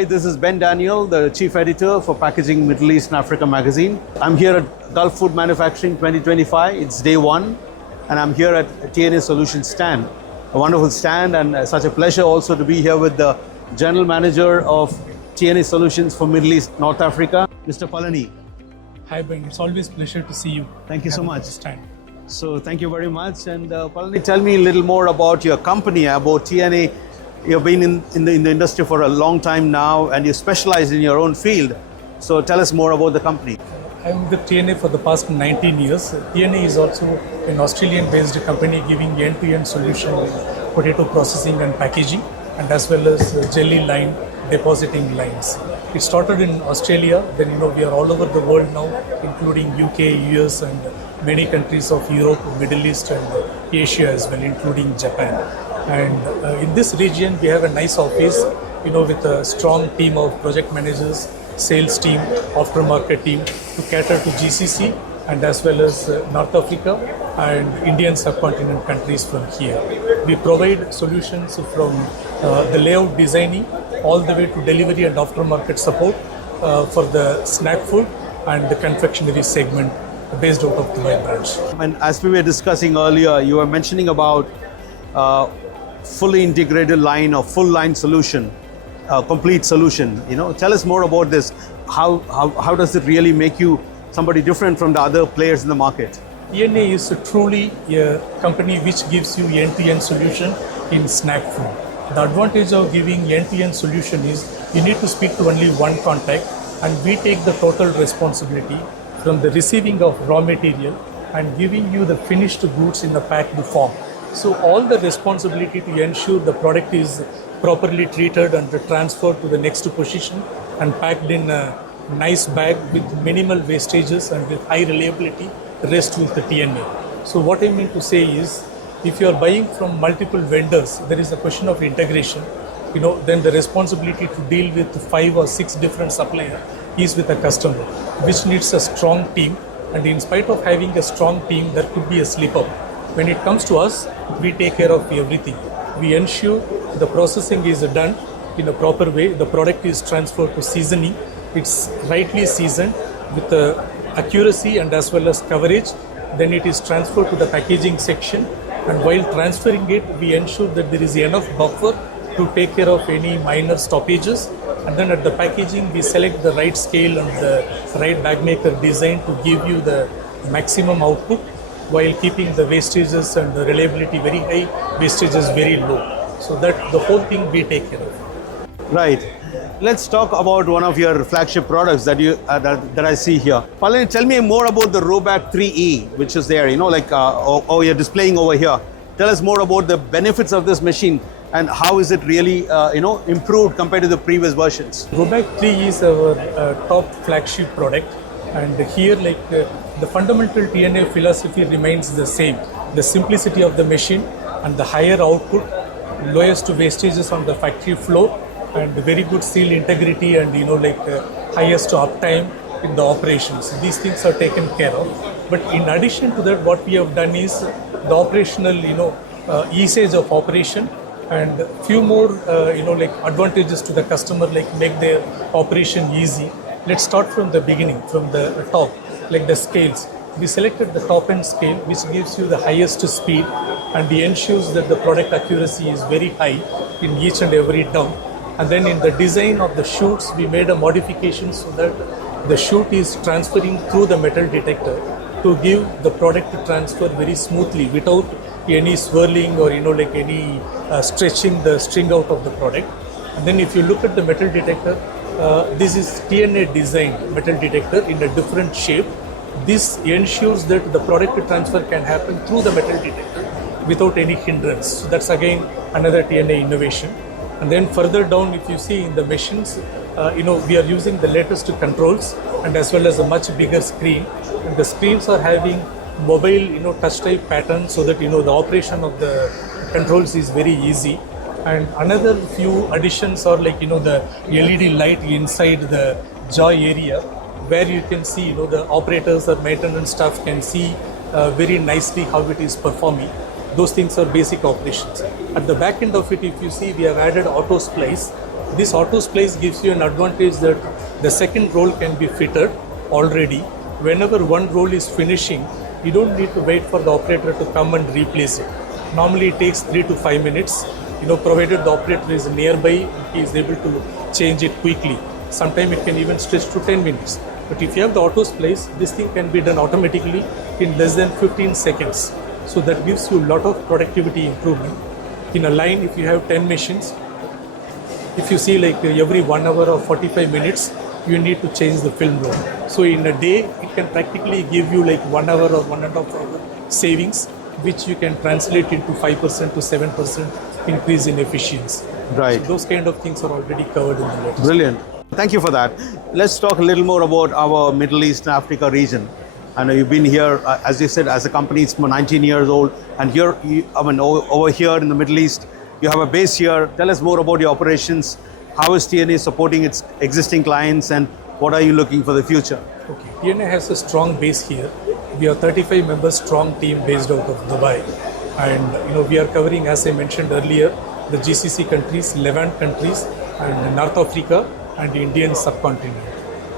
Hi, this is Ben Daniel, the Chief Editor for Packaging Middle East and Africa magazine. I'm here at Gulfood Manufacturing 2025. It's day one, and I'm here at TNA Solutions stand. A wonderful stand, and such a pleasure also to be here with the General Manager of TNA Solutions for Middle East, North Africa, Mr. Palani. Hi Ben, it's always a pleasure to see you. Thank you so much. Stand. So thank you very much. And Palani, tell me a little more about your company, about TNA. You've been in the industry for a long time now, and you specialize in your own field. So tell us more about the company. I'm with TNA for the past 19 years. TNA is also an Australian-based company giving end-to-end solution in potato processing and packaging, and as well as jelly line depositing lines. It started in Australia, then we are all over the world now, including UK, US, and many countries of Europe, Middle East, and Asia as well, including Japan. And in this region, we have a nice office, with a strong team of project managers, sales team, aftermarket team to cater to GCC and as well as North Africa and Indian subcontinent countries from here. We provide solutions from the layout designing all the way to delivery and aftermarket support for the snack food and the confectionery segment based out of Dubai branch. And as we were discussing earlier, you were mentioning about fully integrated line or full line solution, complete solution. Tell us more about this. How does it really make you somebody different from the other players in the market? TNA is truly a company which gives you end-to-end solution in snack food. The advantage of giving end-to-end solution is you need to speak to only one contact, and we take the total responsibility from the receiving of raw material and giving you the finished goods in the packed form. So all the responsibility to ensure the product is properly treated and transferred to the next position and packed in a nice bag with minimal wastages and with high reliability rests with the TNA. So what I mean to say is, if you are buying from multiple vendors, there is a question of integration. Then the responsibility to deal with 5 or 6 different suppliers is with a customer, which needs a strong team. And in spite of having a strong team, there could be a slip up. When it comes to us, we take care of everything. We ensure the processing is done in a proper way. The product is transferred to seasoning. It's rightly seasoned with accuracy and as well as coverage. Then it is transferred to the packaging section. And while transferring it, we ensure that there is enough buffer to take care of any minor stoppages. And then at the packaging, we select the right scale and the right bag maker design to give you the maximum output, while keeping the wastages and the reliability very high, wastages very low. So that the whole thing we take care of. Right. Let's talk about one of your flagship products that that I see here. Palani, tell me more about the Roback 3E, which is there. You're displaying over here. Tell us more about the benefits of this machine and how is it really improved compared to the previous versions. Roback 3E is our top flagship product, and here the fundamental TNA philosophy remains the same. The simplicity of the machine and the higher output, lowest wastages on the factory floor, and very good seal integrity and highest uptime in the operations. These things are taken care of. But in addition to that, what we have done is the operational easage of operation and few more advantages to the customer, make their operation easy. Let's start from the beginning, from the top, like the scales. We selected the top end scale, which gives you the highest speed and ensures that the product accuracy is very high in each and every dump. And then in the design of the chutes, we made a modification so that the chute is transferring through the metal detector to give the product to transfer very smoothly without any swirling or any stretching the string out of the product. And then if you look at the metal detector, this is TNA designed metal detector in a different shape. This ensures that the product transfer can happen through the metal detector without any hindrance. So that's again another TNA innovation. And then further down, if you see in the machines, we are using the latest controls and as well as a much bigger screen. And the screens are having mobile, touch type pattern so that, the operation of the controls is very easy. And another few additions are the LED light inside the jaw area, where you can see, the operators or maintenance staff can see very nicely how it is performing. Those things are basic operations. At the back end of it, if you see, we have added auto splice. This auto splice gives you an advantage that the second roll can be fitted already. Whenever one roll is finishing, you don't need to wait for the operator to come and replace it. Normally it takes 3 to 5 minutes, provided the operator is nearby, he is able to change it quickly. Sometimes it can even stretch to 10 minutes. But if you have the auto splice, this thing can be done automatically in less than 15 seconds. So that gives you a lot of productivity improvement. In a line, if you have 10 machines, if you see like every 1 hour or 45 minutes, you need to change the film roll. So in a day, it can practically give you like 1 hour or 1.5 hour savings, which you can translate into 5% to 7% increase in efficiency. Right. So those kind of things are already covered in the latest. Brilliant. Thank you for that. Let's talk a little more about our Middle East and Africa region. I know you've been here, as you said, as a company, it's 19 years old, and over here in the Middle East, you have a base here. Tell us more about your operations. How is TNA supporting its existing clients, and what are you looking for the future? Okay. TNA has a strong base here. We are 35 members strong team based out of Dubai, and we are covering, as I mentioned earlier, the GCC countries, Levant countries, and North Africa and the Indian subcontinent.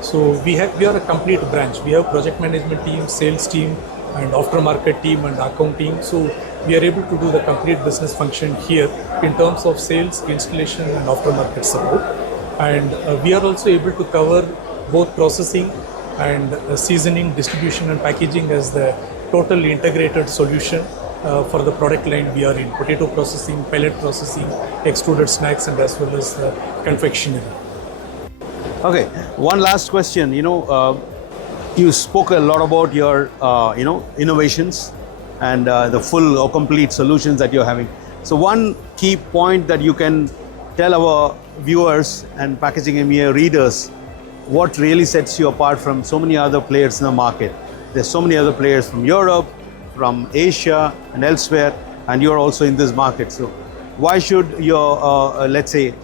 So we are a complete branch. We have project management team, sales team, and aftermarket team and accounting. So we are able to do the complete business function here in terms of sales, installation, and aftermarket support. And we are also able to cover both processing and seasoning, distribution, and packaging as the total integrated solution for the product line we are in: potato processing, pellet processing, extruded snacks, and as well as confectionery. Okay, one last question. You spoke a lot about your, innovations and the full or complete solutions that you're having. So one key point that you can tell our viewers and Packaging MEA readers, what really sets you apart from so many other players in the market. There's so many other players from Europe, from Asia and elsewhere, and you're also in this market. So why should your, let's say,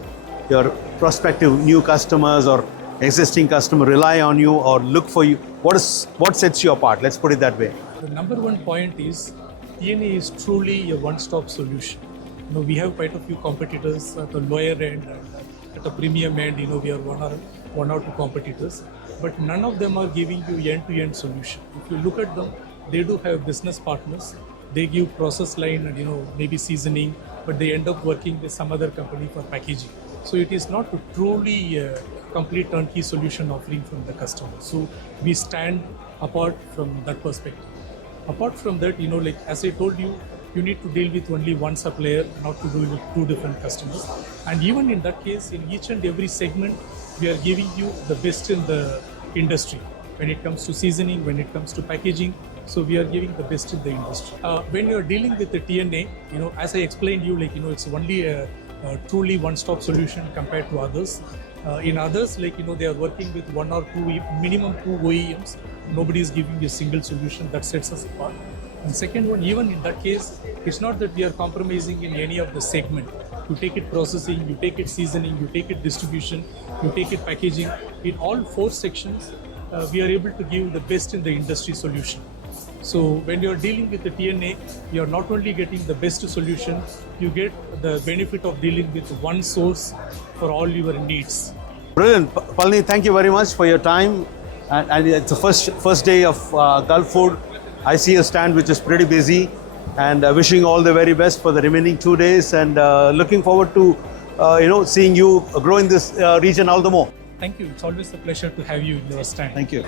your prospective new customers or existing customer rely on you or look for you? What sets you apart? Let's put it that way. The number one point is TNA is truly a one-stop solution. We have quite a few competitors at the lower end and at the premium end. We are one or two competitors, but none of them are giving you end-to-end solution. If you look at them, they do have business partners. They give process line and maybe seasoning, but they end up working with some other company for packaging. So it is not a truly complete turnkey solution offering from the customer. So we stand apart from that perspective. Apart from that, like as I told you, you need to deal with only one supplier, not to deal with two different customers. And even in that case, in each and every segment, we are giving you the best in the industry. When it comes to seasoning, when it comes to packaging, so we are giving the best in the industry. When you are dealing with the TNA, as I explained you, it's only a truly one-stop solution compared to others. In others, they are working with one or two, minimum 2 OEMs. Nobody is giving a single solution. That sets us apart. And second one, even in that case, it's not that we are compromising in any of the segment. You take it processing, you take it seasoning, you take it distribution, you take it packaging. In all 4 sections, we are able to give the best in the industry solution. So when you're dealing with the TNA, you're not only getting the best solution, you get the benefit of dealing with one source for all your needs. Brilliant. Palani, thank you very much for your time. And it's the first day of Gulfood. I see a stand which is pretty busy, and wishing you all the very best for the remaining 2 days, and looking forward to seeing you grow in this region all the more. Thank you. It's always a pleasure to have you in your stand. Thank you.